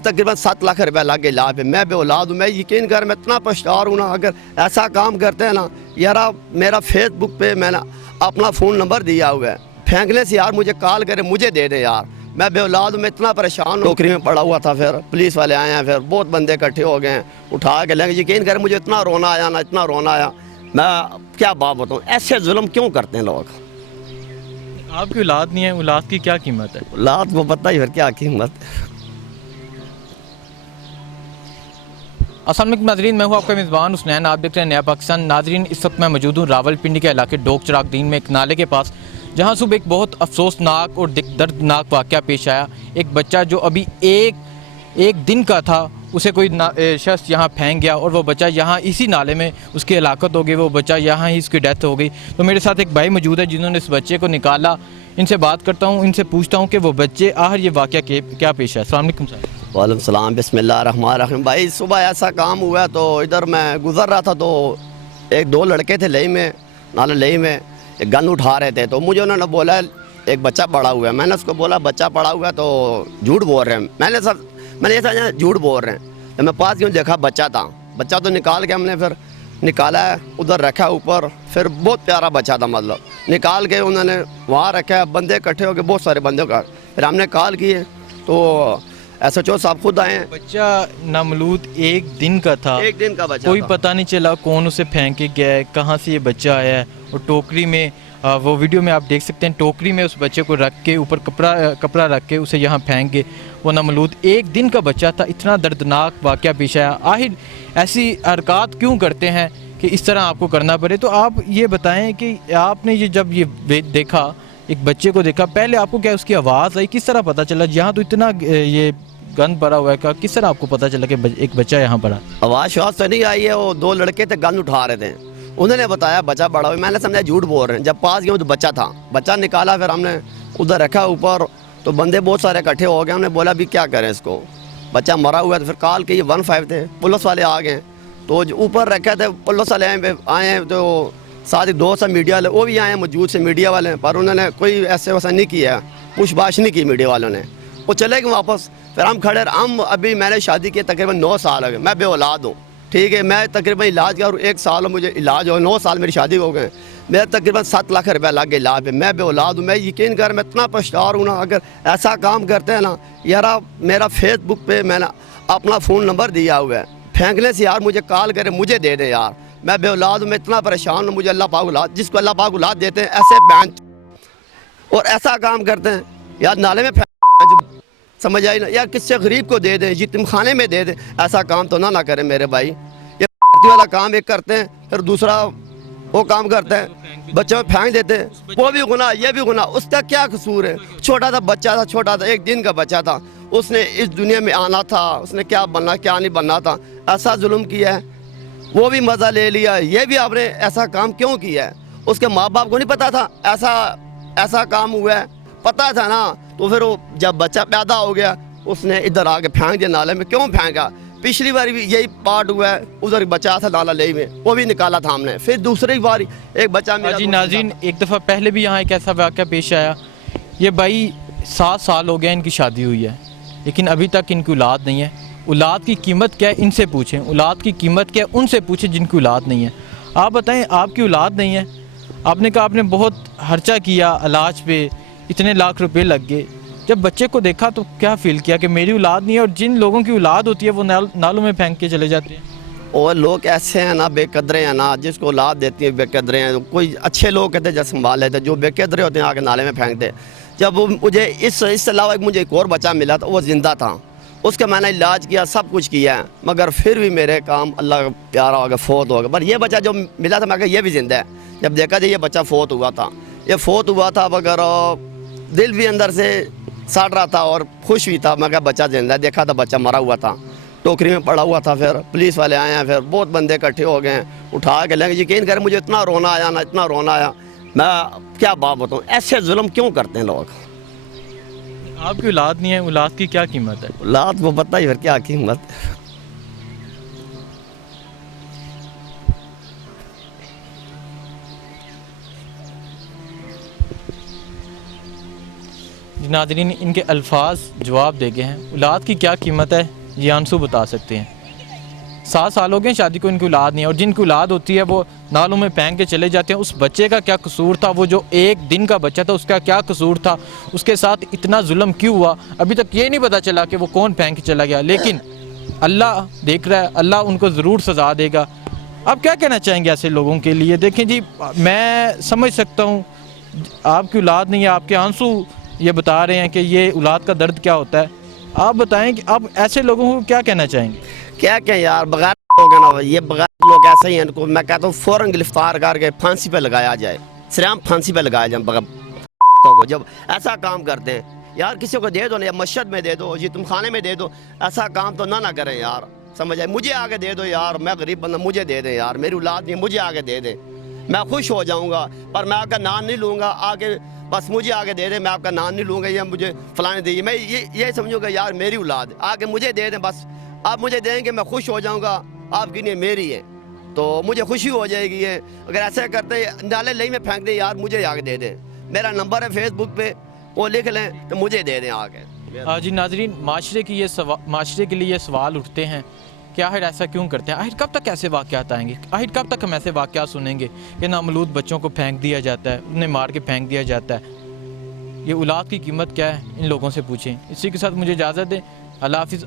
तकरीबन 7 लाख रुपया लग गए इलाज पे। मैं बे औलाद हूँ, मैं यकीन कर मैं इतना पछता हूँ ना, अगर ऐसा काम करते हैं ना यार। मेरा फेसबुक पे मैंने अपना फ़ोन नंबर दिया हुआ है, फेंकने से यार मुझे कॉल करे, मुझे दे दे यार। मैं बे औलाद हूँ, मैं इतना परेशान हूँ। टोकरी में पड़ा हुआ था, फिर पुलिस वाले आए हैं, फिर बहुत बंदे इकट्ठे हो गए हैं, उठा के लेंगे। यकीन करें मुझे इतना रोना आया ना, इतना रोना आया, मैं क्या बात बताऊँ। ऐसे जुल्म क्यों करते हैं लोग। आपकी औलाद नहीं है, औलाद की क्या कीमत है? औलाद को पता ही फिर क्या कीमत है। अस्सलाम वालेकुम नाज़रीन, मैं हूँ आपका मेज़बान हुसनैन, आप देख रहे हैं नया पाकिस्तान। नाज़रीन, इस वक्त मैं मौजूद हूँ रावलपिंडी के इलाके डोक चिराग दीन में एक नाले के पास, जहाँ सुबह एक बहुत अफसोसनाक और दर्दनाक वाक़या पेश आया। एक बच्चा जो अभी एक दिन का था, उसे कोई शख्स यहाँ फेंक गया और वो बच्चा यहाँ इसी नाले में उसकी हलाकत हो गई, वो बच्चा यहाँ ही उसकी डेथ हो गई। तो मेरे साथ एक भाई मौजूद है जिन्होंने इस बच्चे को निकाला। इनसे बात करता हूँ, इनसे पूछता हूँ कि वो बच्चे आखिर ये वाक़या क्या पेश है। अस्सलाम वालेकुम सर। वालेकुम सलाम, बिस्मिल्लाहिर्रहमानिर्रहीम। भाई सुबह ऐसा काम हुआ तो इधर मैं गुज़र रहा था, तो एक दो लड़के थे लई में, नाले लई में, एक गन उठा रहे थे। तो मुझे उन्होंने बोला एक बच्चा पड़ा हुआ है। मैंने उसको बोला बच्चा पड़ा हुआ है तो झूठ बोल रहे हैं। मैंने ये समझा झूठ बोल रहे हैं। तो मैं पास क्यों देखा बच्चा था, बच्चा तो निकाल के हमने फिर निकाला है, उधर रखा ऊपर। फिर बहुत प्यारा बच्चा था, मतलब निकाल के उन्होंने वहाँ रखा। बंदे इकट्ठे हो गए, बहुत सारे बंदों का। फिर हमने कॉल किए तो SHO साहब खुद आए हैं। बच्चा नामलूद एक दिन का था, एक दिन का बच्चा कोई था। पता नहीं चला कौन उसे फेंक के गया है, कहाँ से ये बच्चा आया है। और टोकरी में वो वीडियो में आप देख सकते हैं, टोकरी में उस बच्चे को रख के ऊपर कपड़ा रख के उसे यहाँ फेंक के, वो नामलूद एक दिन का बच्चा था। इतना दर्दनाक वाक़या पेश आया। आखिर ऐसी हरकत क्यों करते हैं कि इस तरह आपको करना पड़े? तो आप ये बताएं कि आपने ये जब ये देखा, एक बच्चे को देखा, पहले आपको क्या उसकी आवाज़ आई, किस तरह पता चला? यहाँ तो इतना ये गन भरा हुआ है, का किस तरह आपको पता चला कि एक बच्चा यहाँ पड़ा? आवाज़ श्वास तो नहीं आई है, वो दो लड़के थे गन उठा रहे थे, उन्होंने बताया बच्चा बड़ा हुआ। मैंने समझा झूठ बोल रहे हैं। जब पास गया तो बच्चा था, बच्चा निकाला, फिर हमने उधर रखा ऊपर। तो बंदे बहुत सारे इकट्ठे हो गए। हमने बोला अभी क्या करें इसको, बच्चा मरा हुआ है। तो फिर कॉल की 15 थे, पुलिस वाले आ गए। तो जो ऊपर रखे थे पुलिस वाले आए हैं, तो साथ ही 2 मीडिया वाले वो भी आए हैं मौजूद से, मीडिया वाले। पर उन्होंने कोई ऐसे वैसा नहीं किया, पुछबाछ नहीं की मीडिया वालों ने, वो चले गए वापस। फिर हम खड़े, हम अभी मैंने शादी की तकरीबन 9 साल हो गए, मैं बे औलाद हूँ, ठीक है। मैं तकरीबन इलाज किया और 1 साल मुझे इलाज हो, 9 साल मेरी शादी हो गए। मेरा तकरीबन 7 लाख रुपया लग गए इलाज पे। मैं बे औलाद हूँ, मैं यकीन कर मैं इतना पछता हूँ ना, अगर ऐसा काम करते हैं ना यार। मेरा फेसबुक पे मैंने अपना फ़ोन नंबर दिया हुआ है, फेंकने से यार मुझे कॉल करे, मुझे दे दे यार। मैं बे औलाद हूँ, मैं इतना परेशान हूँ। मुझे अल्लाह पाक औलाद, जिसको अल्लाह पाक औलाद देते हैं ऐसे बैंच और ऐसा काम करते हैं यार। नाले में समझ आई ना यार, किससे गरीब को दे दें, यतीम खाने में दे दें। ऐसा काम तो ना करें मेरे भाई। ये वाला काम एक करते हैं, फिर दूसरा वो काम करते हैं, बच्चों में फेंक देते हैं। वो भी गुनाह, ये भी गुनाह। उसका क्या कसूर है? छोटा सा बच्चा था, छोटा था, एक दिन का बच्चा था। उसने इस दुनिया में आना था, उसने क्या बनना क्या नहीं बनना था। ऐसा जुल्म किया है, वो भी मज़ा ले लिया। ये भी आपने ऐसा काम क्यों किया है? उसके माँ बाप को नहीं पता था ऐसा काम हुआ है? पता था ना। तो फिर वो जब बच्चा पैदा हो गया, उसने इधर आके फेंक दिया नाले में। क्यों फेंका? पिछली बार भी यही पार्ट हुआ है, उधर बच्चा था नाला लेई में, वो भी निकाला था हमने। फिर दूसरी बार एक बच्चा मेरा जी नाज़रीन, एक दफ़ा पहले भी यहाँ एक ऐसा वाक़या पेश आया। ये भाई 7 साल हो गए इनकी शादी हुई है, लेकिन अभी तक इनकी औलाद नहीं है। औलाद की कीमत क्या है, इनसे पूछें। औलाद की कीमत क्या है, उनसे पूछें जिनकी औलाद नहीं है। आप बताएं, आपकी औलाद नहीं है, आपने कहा आपने बहुत खर्चा किया इलाज पे, इतने लाख रुपए लग गए। जब बच्चे को देखा तो क्या फ़ील किया कि मेरी औलाद नहीं है? और जिन लोगों की औलाद होती है वो नालों में फेंक के चले जाते हैं। और लोग ऐसे हैं ना, बेकदरे हैं ना, जिसको औलाद देती है बेकदरे हैं। कोई अच्छे लोग कहते हैं जब संभाल लेते, जो बेकदरे होते हैं आके नाले में फेंक दे। जब मुझे इससे अलावा मुझे एक और बच्चा मिला था, वो ज़िंदा था, उसका मैंने इलाज किया, सब कुछ किया है, मगर फिर भी मेरे काम अल्लाह का प्यारा हो गया, फोत हो गया। पर ये बच्चा जो मिला था, मैं कहा ये भी ज़िंदा है। जब देखा था ये बच्चा फोत हुआ था, मगर दिल भी अंदर से सड़ रहा था और खुश भी था। मैं कहा बच्चा जिंदा है। देखा था बच्चा मरा हुआ था, टोकरी में पड़ा हुआ था। फिर पुलिस वाले आए हैं, फिर बहुत बंदे इकट्ठे हो गए हैं, उठा के लेंगे। यकीन करें मुझे इतना रोना आया ना, इतना रोना आया, मैं क्या बात बताऊँ। ऐसे जुल्म क्यों करते हैं लोग। आपकी औलाद नहीं है, औलाद की क्या कीमत है? औलाद को पता ही फिर क्या कीमत है। नाज़रीन, इनके अल्फाज जवाब दे गए हैं। औलाद की क्या कीमत है ये आंसू बता सकते हैं। 7 साल हो गए शादी को, इनकी औलाद नहीं है, और जिनकी औलाद होती है वो नालों में फेंक के चले जाते हैं। उस बच्चे का क्या कसूर था? वो जो एक दिन का बच्चा था उसका क्या कसूर था? उसके साथ इतना जुल्म क्यों हुआ? अभी तक ये नहीं पता चला कि वो कौन फेंक के चला गया, लेकिन अल्लाह देख रहा है, अल्लाह उनको ज़रूर सज़ा देगा। अब क्या कहना चाहेंगे ऐसे लोगों के लिए? देखें जी, मैं समझ सकता हूँ आपकी औलाद नहीं है, आपके आंसू ये बता रहे हैं कि ये औलाद का दर्द क्या होता है। आप बताएं कि आप ऐसे लोगों को क्या कहना चाहेंगे? क्या क्या यार, बगैर लोग हैं ना, ये बगैर लोग ऐसे ही हैं, इनको मैं कहता हूँ फ़ौरन गिरफ्तार करके फांसी पे लगाया जाए, सिर्फ फांसी पे लगाया जाए बगैर को। जब ऐसा काम करते हैं यार, किसी को दे दो ना, या मस्जिद में दे दो, ये तुम खाने में दे दो, ऐसा काम तो ना करें यार, समझ आए? मुझे आगे दे दो यार, मैं गरीब बंदा, मुझे दे दें यार, मेरी औलाद नहीं, मुझे आगे दे दें, मैं खुश हो जाऊँगा, पर मैं आपका नाम नहीं लूँगा आगे, बस मुझे आगे दे दें, मैं आपका नाम नहीं लूँगा, या मुझे फलाने दीजिए, मैं ये समझूँगा यार मेरी औलाद आगे मुझे दे दें, बस आप मुझे देंगे मैं खुश हो जाऊँगा, आपकी नहीं मेरी है तो मुझे खुशी हो जाएगी। है अगर ऐसे करते नाले लई में फेंक दे यार, मुझे आगे दे दें, मेरा नंबर है फेसबुक पे, वो लिख लें तो मुझे दे दें आगे। जी नाज़रीन, माशरे के लिए ये सवाल उठते हैं कि आखिर ऐसा क्यों करते हैं? आखिर कब तक ऐसे वाक़यात आएंगे? आखिर कब तक हम ऐसे वाक़यात सुनेंगे कि नामौलूद बच्चों को फेंक दिया जाता है, उन्हें मार के फेंक दिया जाता है? ये औलाद की कीमत क्या है, इन लोगों से पूछें। इसी के साथ मुझे इजाज़त दें। अल्लाह हाफ़िज़।